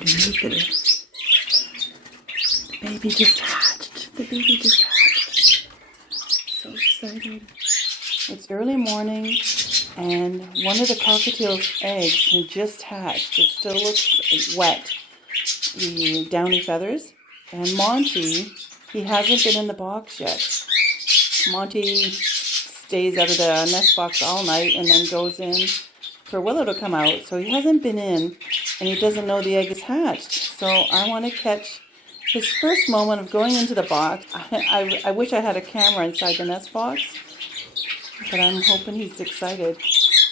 underneath it. The baby just hatched. The baby just hatched. So excited. It's early morning, and one of the cockatiel's eggs had just hatched. It still looks wet, the downy feathers. And Monty, he hasn't been in the box yet. Monty stays out of the nest box all night and then goes in for Willow to come out. So he hasn't been in, and he doesn't know the egg is hatched. So I want to catch his first moment of going into the box. I wish I had a camera inside the nest box, but I'm hoping he's excited.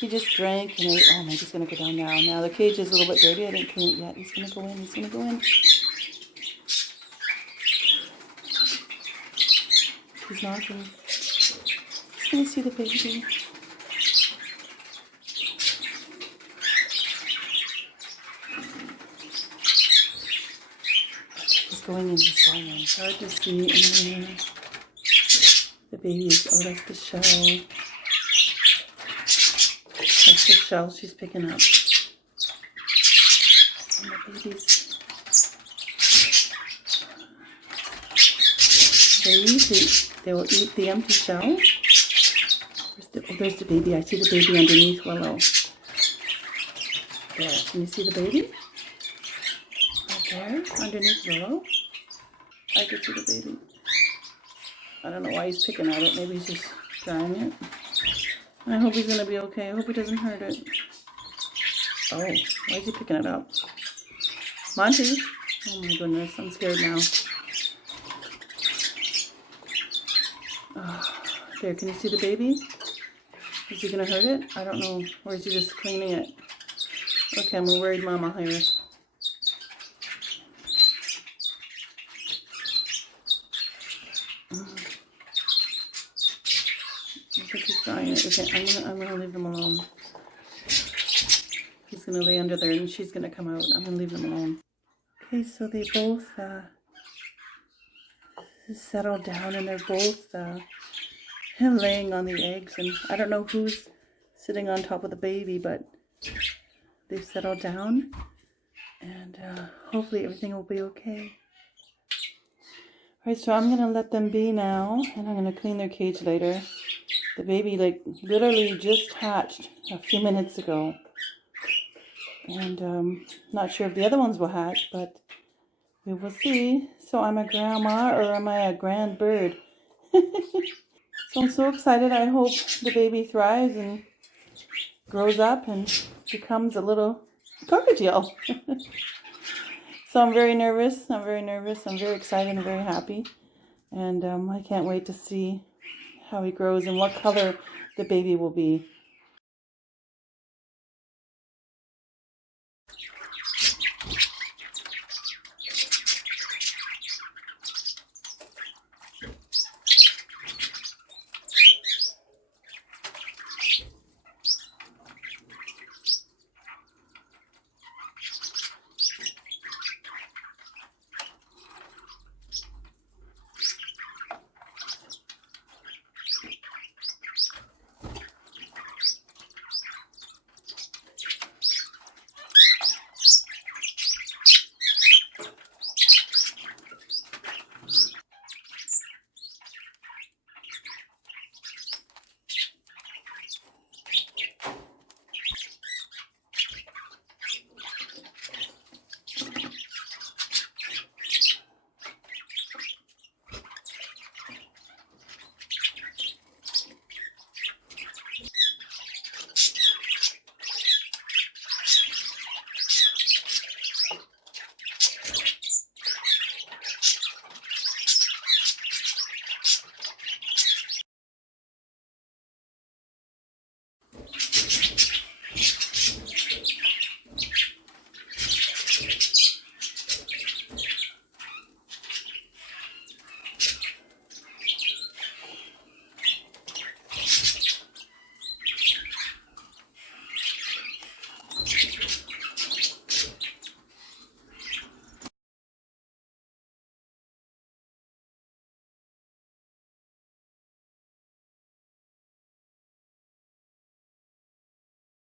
He just drank and ate. Oh, maybe he's going to go down now. Now the cage is a little bit dirty. I didn't clean it yet. He's going to go in. He's going to go in. He's knocking. He's going to see the baby. He's going in. He's going in. It's hard to see in there. The baby's, oh, that's the shell. That's the shell she's picking up. And the babies, they will eat the empty shell. There's the baby. I see the baby underneath Willow. There. Can you see the baby? Right there, underneath Willow. I can see the baby. I don't know why he's picking at it. Maybe he's just trying it. I hope he's going to be okay. I hope he doesn't hurt it. Oh, why is he picking it up? Monty? Oh my goodness, I'm scared now. Oh, there, can you see the baby? Is he going to hurt it? I don't know. Or is he just cleaning it? Okay, I'm a worried mama here. I think he's trying it. Okay, I'm gonna leave them alone. He's gonna lay under there and she's gonna come out. I'm gonna leave them alone. Okay, so they both settled down and they're both laying on the eggs. And I don't know who's sitting on top of the baby, but they've settled down. And hopefully everything will be okay. Alright, so I'm gonna let them be now, and I'm gonna clean their cage later. The baby, like, literally just hatched a few minutes ago. And not sure if the other ones will hatch, but we will see. So I'm a grandma, or am I a grand bird? So I'm so excited. I hope the baby thrives and grows up and becomes a little cockatiel. So I'm very nervous. I'm very excited and very happy. And I can't wait to see how he grows and what color the baby will be.